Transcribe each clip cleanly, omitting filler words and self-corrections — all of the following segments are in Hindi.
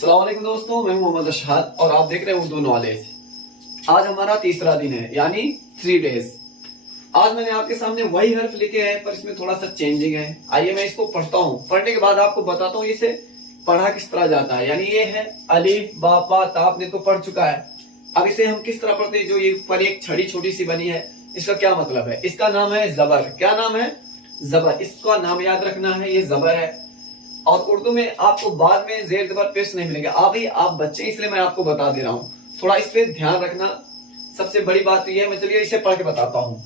अस्सलाम वालेकुम दोस्तों, मैं हूं मोहम्मद अशहद और आप देख रहे हैं उर्दू नॉलेज। आज हमारा तीसरा दिन है यानी 3 डेज। आज मैंने आपके सामने वही हर्फ लिखे हैं पर इसमें थोड़ा सा चेंजिंग है। आइए मैं इसको पढ़ता हूँ, पढ़ने के बाद आपको बताता हूँ इसे पढ़ा किस तरह जाता है। यानी ये है अलिफ बा पा ता, आपने तो पढ़ चुका है। अब इसे हम किस तरह पढ़ते हैं। जो ये ऊपर एक छड़ी छोटी सी बनी है, इसका क्या मतलब है? इसका नाम है जबर। क्या नाम है? जबर। इसका नाम याद रखना है, ये जबर है। और उर्दू में आपको बाद में जेर जबर पेश नहीं मिलेगा। अभी आप बच्चे, इसलिए मैं आपको बता दे रहा हूँ, थोड़ा इस पे ध्यान रखना। सबसे बड़ी बात तो ये है, मैं चलिए इसे पढ़ के बताता हूँ।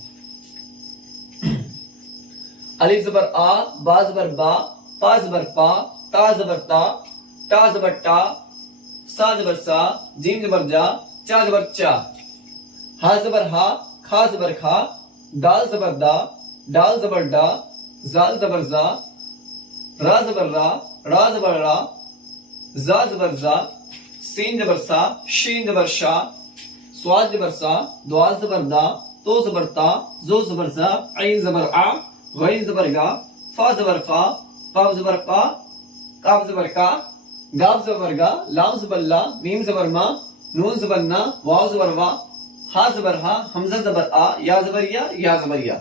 अलिफ जबर आ, बा जबर बा, पा जबर पा, ता जबर ता जबर टा, सा जबर सा, जीम जबर जा, चा जबर चा, हा जबर हा, खा जबर खा, दाल जबर दा, डाल जबर डा, जाल जबर जा, रा जबर रा जबर रा, जा जबर जा, सीन जबर सा, शीन जबर शा, स्वाद जबर सा, द्वाज जबर दा, तो जबर ता, जो जबर जा, ऐन जबर आ, गैन जबर गा, फा जबर फा, पाव जबर पा, काफ जबर का, गाफ जबर गा, लाम जबर ला, मीम जबर मा, नून जबर ना, वाव जबर वा, हा जबर हा, हमजा जबर आ, या जबर या जबर या।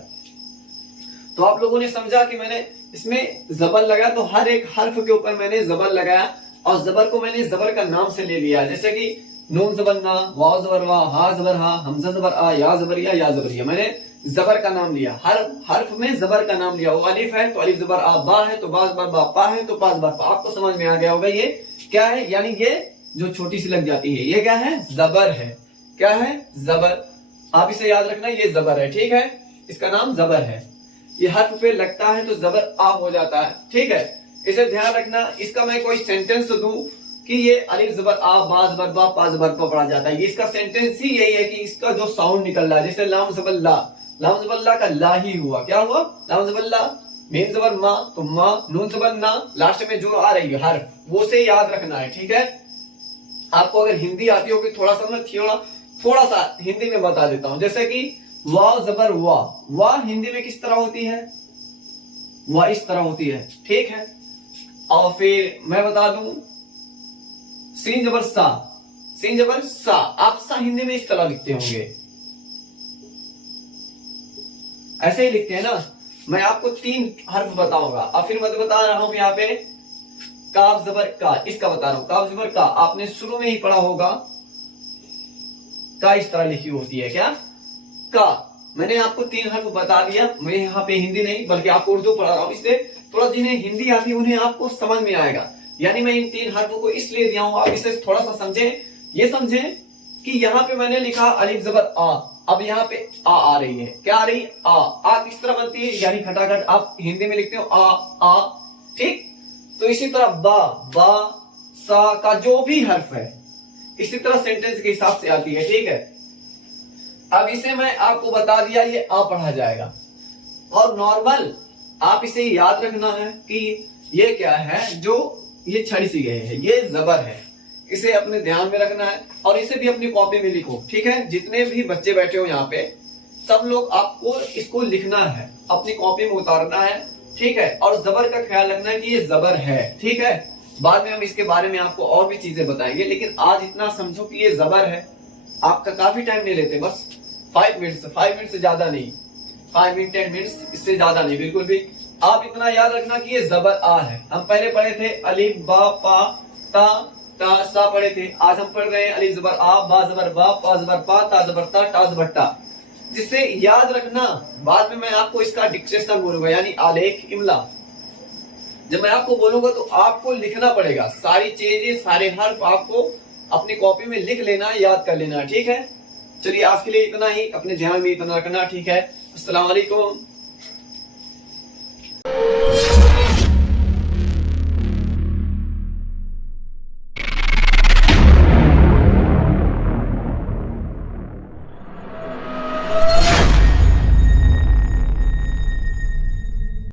तो आप लोगों ने समझा कि मैंने इसमें जबर लगाया, तो हर एक हर्फ के ऊपर मैंने जबर लगाया और जबर को मैंने जबर का नाम से ले लिया। जैसे कि नून जबर ना, वाव जबर वा, हा जबर हा, हमजा जबर आ, या जबर या जबर या। मैंने जबर का नाम लिया, हर हर्फ में जबर का नाम लिया। वो अलिफ है तो अलिफ जबर आ, बा है तो बा जबर बा, पा है तो पा जबर पा। आपको समझ में आ गया होगा ये क्या है। यानी ये जो छोटी सी लग जाती है, ये क्या है? जबर है। क्या है? जबर। आप इसे याद रखना, ये जबर है। ठीक है, इसका नाम जबर है। ये हर्फ पे लगता है तो जबर आ हो जाता है। ठीक है, इसे ध्यान रखना। इसका मैं कोई सेंटेंस दूं कि ये अलिफ जबर आ, बा जबर बा, पा जबर पा पढ़ा जाता है, ये इसका सेंटेंस ही यही है कि इसका जो साउंड निकल रहा है। जैसे लाम जबर ला, लाम जबर ला का ला ही हुआ। क्या हुआ? लाम जबर ला। मीम जबर मा तो मा, नून जबर ना, लास्ट में जो आ रही है हर्फ, वो से याद रखना है। ठीक है, आपको अगर हिंदी आती होगी थोड़ा सा, मैं थोड़ा सा हिंदी में बता देता हूं। जैसे कि वाव जबर वा, वाह हिंदी में किस तरह होती है? वाह इस तरह होती है। ठीक है, और फिर मैं बता दूं सीन जबर सा, सीन जबर सा, आप सा हिंदी में इस तरह लिखते होंगे, ऐसे ही लिखते हैं ना। मैं आपको 3 हर्फ बताऊंगा और फिर मैं बता रहा हूं यहाँ पे काफ जबर का, इसका बता रहा हूं। काफ जबर का आपने शुरू में ही पढ़ा होगा, का इस तरह लिखी होती है। क्या? का। मैंने आपको 3 हर्फ बता दिया। मैं यहाँ पे हिंदी नहीं बल्कि आपको उर्दू पढ़ा रहा हूँ, इसलिए थोड़ा जिन्हें हिंदी आती है उन्हें आपको समझ में आएगा। यानी मैं इन 3 हर्फों को इसलिए दिया हूं, आप इसे थोड़ा सा समझें। ये समझें कि यहाँ पे मैंने लिखा अलिफ जबर आ, अब यहाँ पे आ रही है। क्या आ रही? आ किस तरह बनती है? यानी खटाखट आप हिंदी में लिखते हो आ। ठीक, तो इसी तरह बा सा का जो भी हर्फ है इसी तरह सेंटेंस के हिसाब से आती है। ठीक है, अब इसे मैं आपको बता दिया, ये आ पढ़ा जाएगा। और नॉर्मल आप इसे याद रखना है कि ये क्या है, जो ये छड़ी सी गई है, ये जबर है। इसे अपने ध्यान में रखना है और इसे भी अपनी कॉपी में लिखो। ठीक है, जितने भी बच्चे बैठे हो यहाँ पे, सब लोग आपको इसको लिखना है, अपनी कॉपी में उतारना है। ठीक है, और जबर का ख्याल रखना है कि ये जबर है। ठीक है, बाद में हम इसके बारे में आपको और भी चीजें बताएंगे, लेकिन आज इतना समझो कि ये जबर है। आपका काफी टाइम नहीं लेते, बस 5 मिनट से ज्यादा नहीं, 5 मिनट 10 मिनट, इससे ज्यादा नहीं बिल्कुल भी। आप इतना याद रखना कि ये जबर आ है। हम पहले पढ़े थे अलिफ बा पा ता सा पढ़े थे। आज हम पढ़ रहे हैं अलिफ जबर आ, बा जबर बा, पा जबर पा, ता जबर ता जबर टा। जिससे याद रखना, बाद में मैं आपको इसका डिक्टेशन बोलूंगा, यानी आलेख इमला। जब मैं आपको बोलूंगा तो आपको लिखना पड़ेगा, सारी चीजें, सारे हर्फ आपको अपनी कॉपी में लिख लेना, याद कर लेना। ठीक है, चलिए आज के लिए इतना ही, अपने ध्यान में इतना रखना। ठीक है, अस्सलाम वालेकुम।